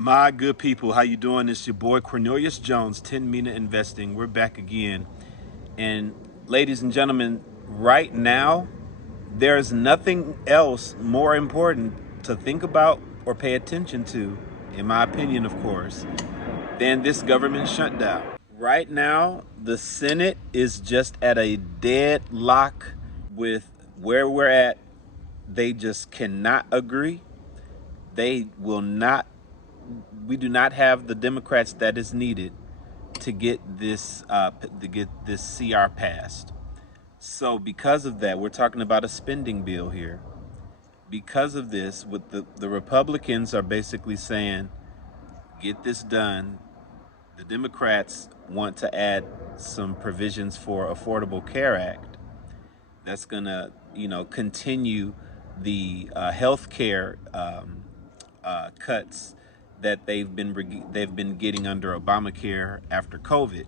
My good people, how you doing? It's your boy Cornelius Jones, 10 Mina Investing. We're back again. And ladies and gentlemen, right now, there's nothing else more important to think about or pay attention to, in my opinion, of course, than this government shutdown. Right now, the Senate is just at a deadlock with where we're at. They just cannot agree. They will not We do not have the Democrats that is needed to get this CR passed. So because of that, we're talking about a spending bill here. Because of this, with the Republicans are basically saying, get this done. The Democrats want to add some provisions for Affordable Care Act that's gonna, continue the health care cuts that they've been getting under Obamacare after COVID,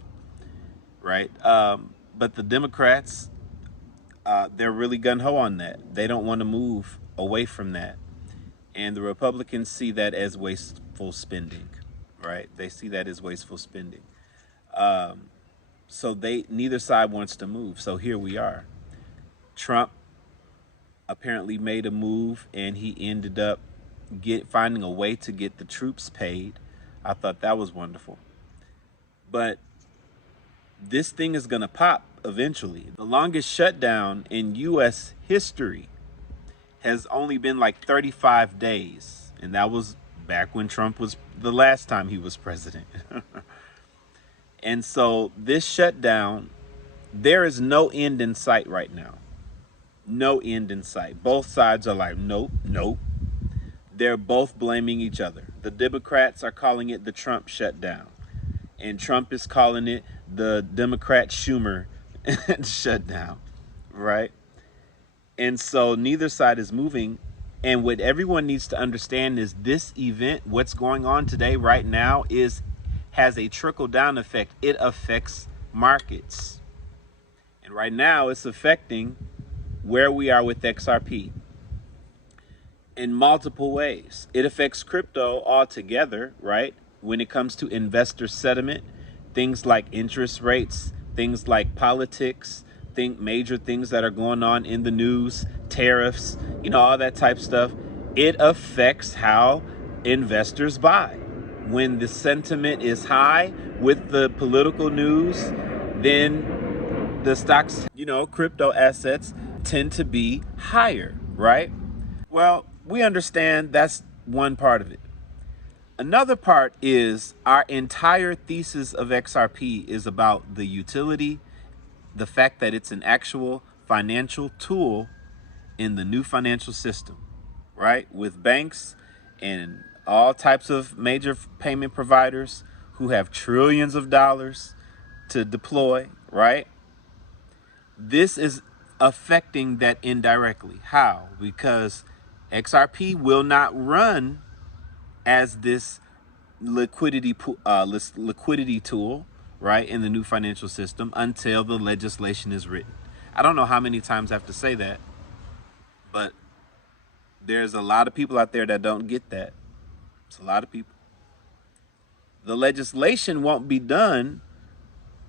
right? But the Democrats, they're really gung-ho on that. They don't want to move away from that, and the Republicans see that as wasteful spending, right? They see that as wasteful spending. So neither side wants to move. So here we are. Trump apparently made a move, and he ended up finding a way to get the troops paid. I thought that was wonderful. But this thing is going to pop eventually. The longest shutdown in U.S. history has only been like 35 days. And that was back when Trump was the last time he was president. And so this shutdown, there is no end in sight right now. No end in sight. Both sides are like, nope, nope. They're both blaming each other. The Democrats are calling it the Trump shutdown, and Trump is calling it the Democrat Schumer shutdown, right? And so neither side is moving. And what everyone needs to understand is this event, what's going on today, right now, has a trickle-down effect. It affects markets. And right now, it's affecting where we are with XRP in multiple ways. It affects crypto altogether, right? When it comes to investor sentiment, things like interest rates, things like politics, major things that are going on in the news, tariffs, all that type of stuff. It affects how investors buy. When the sentiment is high with the political news, then the stocks, crypto assets tend to be higher, right? Well, we understand that's one part of it. Another part is our entire thesis of XRP is about the utility, the fact that it's an actual financial tool in the new financial system, right? With banks and all types of major payment providers who have trillions of dollars to deploy, right? This is affecting that indirectly. How? Because XRP will not run as this liquidity tool, right, in the new financial system until the legislation is written. I don't know how many times I have to say that, but there's a lot of people out there that don't get that. It's a lot of people. The legislation won't be done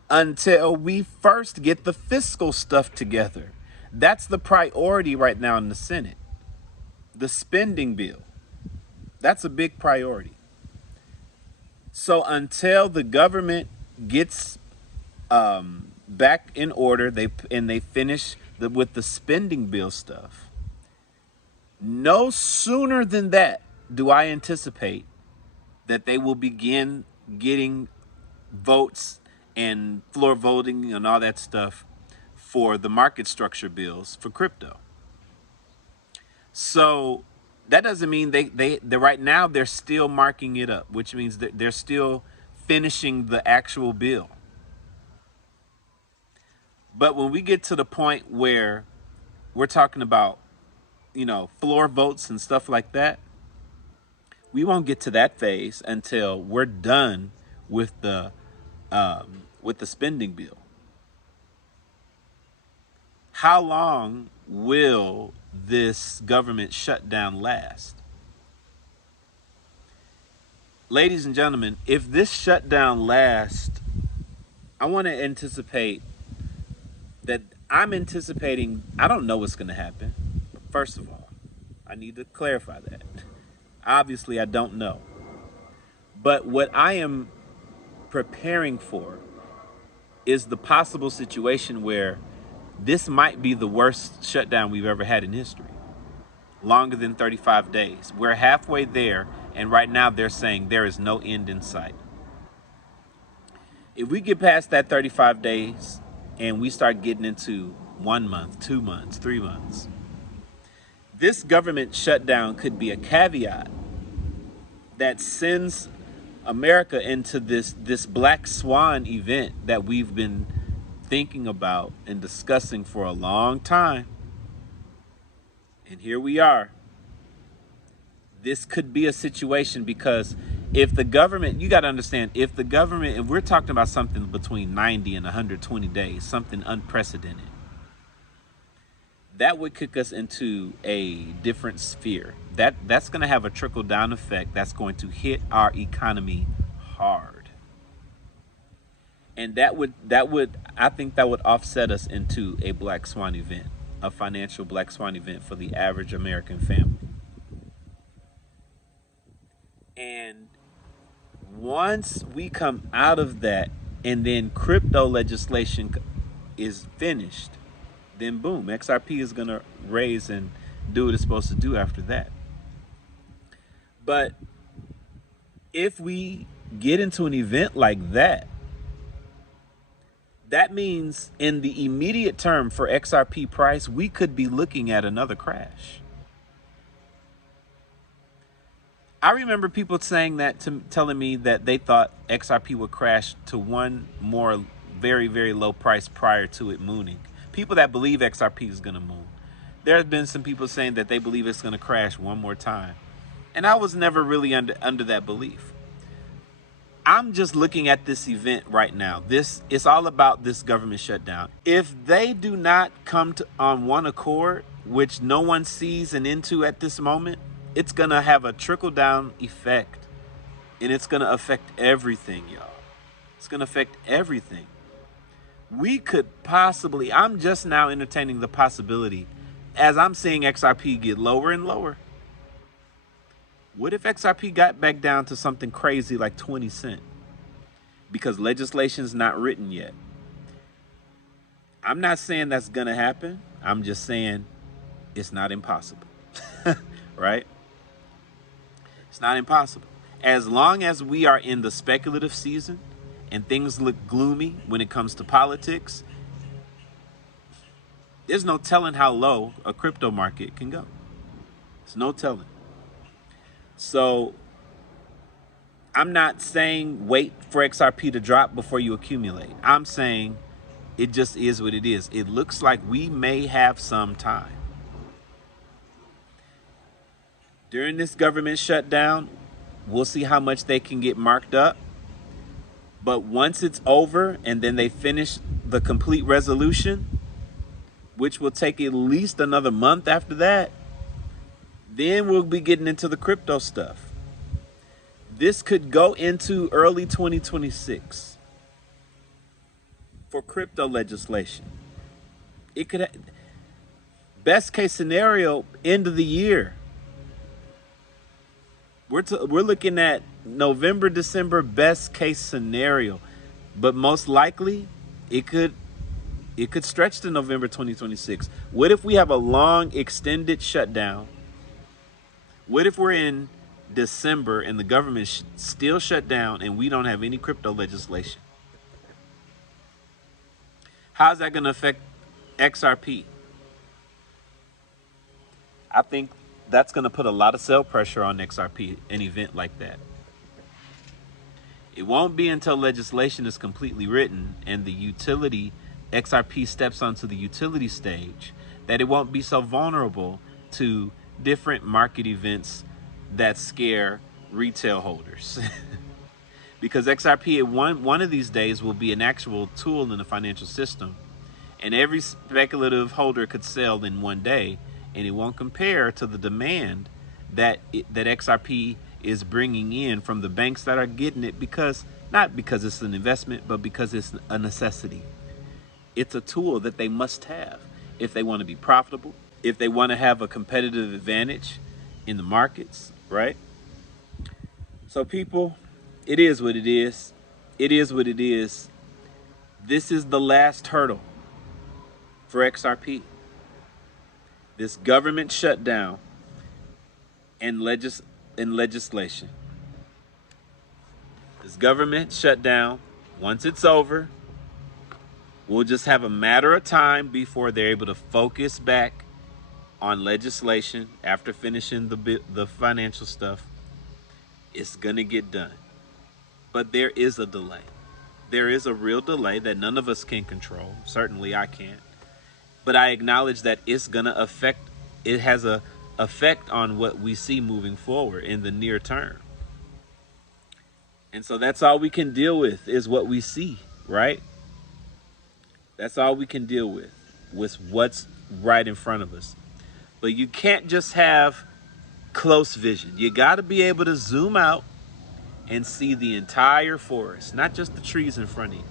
until we first get the fiscal stuff together. That's the priority right now in the Senate. The spending bill. That's a big priority. So until the government gets back in order, they finish with the spending bill stuff, no sooner than that do I anticipate that they will begin getting votes and floor voting and all that stuff for the market structure bills for crypto. So that doesn't mean they right now they're still marking it up, which means that they're still finishing the actual bill. But when we get to the point where we're talking about, floor votes and stuff like that, we won't get to that phase until we're done with the spending bill. How long will this government shutdown last? ladies and gentlemen, if this shutdown lasts, I want to anticipate that I'm anticipating, I don't know what's going to happen. First of all, I need to clarify that. Obviously, I don't know. But what I am preparing for is the possible situation where this might be the worst shutdown we've ever had in history. Longer than 35 days. We're halfway there, and right now they're saying there is no end in sight. If we get past that 35 days and we start getting into 1 month, 2 months, 3 months, this government shutdown could be a caveat that sends America into this black swan event that we've been thinking about and discussing for a long time. And here we are. This could be a situation because if the government, you got to understand, if the government, if we're talking about something between 90 and 120 days, something unprecedented, that would kick us into a different sphere. That's going to have a trickle-down effect that's going to hit our economy hard. And I think that would offset us into a black swan event, a financial black swan event for the average American family. And once we come out of that and then crypto legislation is finished, then boom, XRP is going to raise and do what it's supposed to do after that. But if we get into an event like that, that means in the immediate term for XRP price, we could be looking at another crash. I remember people saying that, telling me that they thought XRP would crash to one more very, very low price prior to it mooning. People that believe XRP is going to moon. There have been some people saying that they believe it's going to crash one more time. And I was never really under that belief. I'm just looking at this event right now. It's all about this government shutdown. If they do not come on one accord, which no one sees an into at this moment, it's going to have a trickle-down effect. And it's going to affect everything, y'all. It's going to affect everything. We could possibly, I'm just now entertaining the possibility, as I'm seeing XRP get lower and lower. What if XRP got back down to something crazy like 20 cents? Because legislation's not written yet. I'm not saying that's going to happen. I'm just saying it's not impossible. Right? It's not impossible. As long as we are in the speculative season and things look gloomy when it comes to politics, there's no telling how low a crypto market can go. There's no telling. So I'm not saying wait for XRP to drop before you accumulate. I'm saying it just is what it is. It looks like we may have some time. During this government shutdown, we'll see how much they can get marked up. But once it's over and then they finish the complete resolution, which will take at least another month after that, then we'll be getting into the crypto stuff. This could go into early 2026 for crypto legislation. It could, best case scenario, end of the year. We're looking at November, December, best case scenario, but most likely it could stretch to November 2026. What if we have a long extended shutdown? What if we're in December and the government still shut down and we don't have any crypto legislation? How's that going to affect XRP? I think that's going to put a lot of sell pressure on XRP, an event like that. It won't be until legislation is completely written and the utility, XRP steps onto the utility stage, that it won't be so vulnerable to different market events that scare retail holders. Because XRP at one of these days will be an actual tool in the financial system, and every speculative holder could sell in one day, and it won't compare to the demand that XRP is bringing in from the banks that are getting it, because not because it's an investment, but because it's a necessity. It's a tool that they must have if they want to be profitable, if they want to have a competitive advantage in the markets, right? So people, it is what it is. It is what it is. This is the last hurdle for XRP. This government shutdown and legislation. This government shutdown, once it's over, we'll just have a matter of time before they're able to focus back on legislation after finishing the financial stuff. It's going to get done. But there is a delay. There is a real delay that none of us can control. Certainly I can't. But I acknowledge that it's going to affect, it has a effect on what we see moving forward in the near term. And so that's all we can deal with is what we see, right? That's all we can deal with what's right in front of us. But you can't just have close vision. You got to be able to zoom out and see the entire forest, not just the trees in front of you.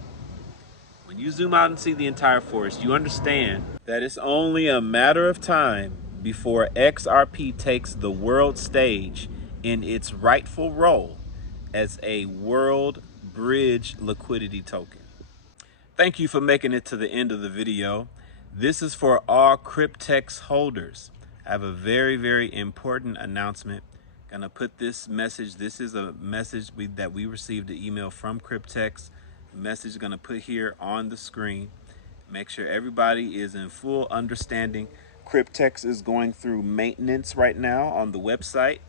When you zoom out and see the entire forest, you understand that it's only a matter of time before XRP takes the world stage in its rightful role as a world bridge liquidity token. Thank you for making it to the end of the video. This is for all Cryptex holders. I have a very, very important announcement. Gonna put this message. This is a message that we received an email from Cryptex. Message gonna put here on the screen. Make sure everybody is in full understanding. Cryptex is going through maintenance right now on the website,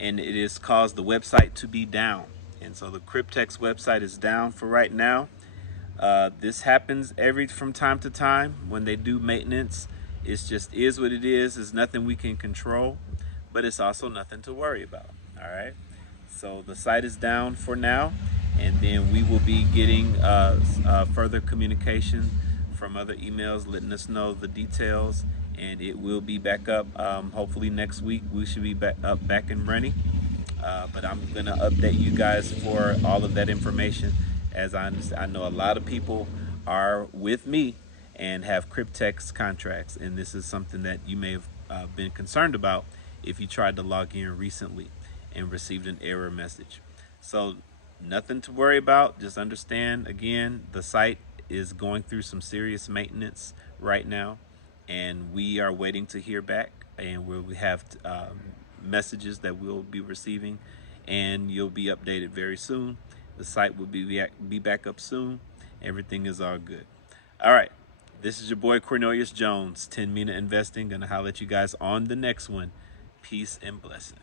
and it has caused the website to be down. And so the Cryptex website is down for right now. This happens from time to time when they do maintenance. It's just is what it is. It's nothing we can control, but it's also nothing to worry about. All right. So the site is down for now, and then we will be getting further communication from other emails letting us know the details, and it will be back up. Hopefully next week we should be back and running. But I'm gonna update you guys for all of that information. As I know a lot of people are with me and have Cryptex contracts, and this is something that you may have been concerned about if you tried to log in recently and received an error message. So nothing to worry about. Just understand, again, the site is going through some serious maintenance right now, and we are waiting to hear back, and we'll have messages that we'll be receiving, and you'll be updated very soon. The site will be back up soon. Everything is all good. All right. This is your boy Cornelius Jones, 10 Mina Investing. Gonna holler at you guys on the next one. Peace and blessing.